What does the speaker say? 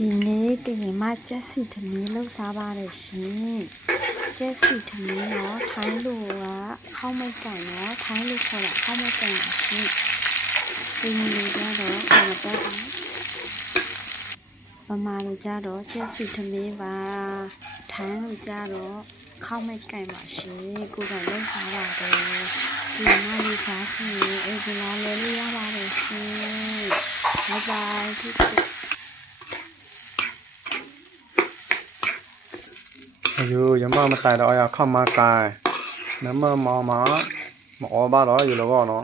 ဒီနေ့ကရင်မကျက်စီသမီးလှုပ်စားပါတယ်ရှင်ကျက်စီသမီးတော့ထိုင်းလူကခေါင်းမိုက်ကန်တော့ထိုင်းလူခေါ်တာခေါင်းမိုက်ကန်ပါရှင်ဒီနေ့ကတော့ဘာမတက်အောင်ဗမာလူကြတော့ကျက်စီသမီးပါထိုင်းလူကြတော့ခေါင်းမိုက်ကန်ပါရှင်ကိုယ်ကလှုပ်စားပါတယ်ဒီမလေးစားရှင်အေးဒီလာလေးရပါတယ်ရှင်ဘိုင်ဘိုင်ဒီอายุยังมาตายแล้วอย่าเข้ามาตายน้ำมันมอมาหมอบ้าหรออยู่แล้วก็เนาะ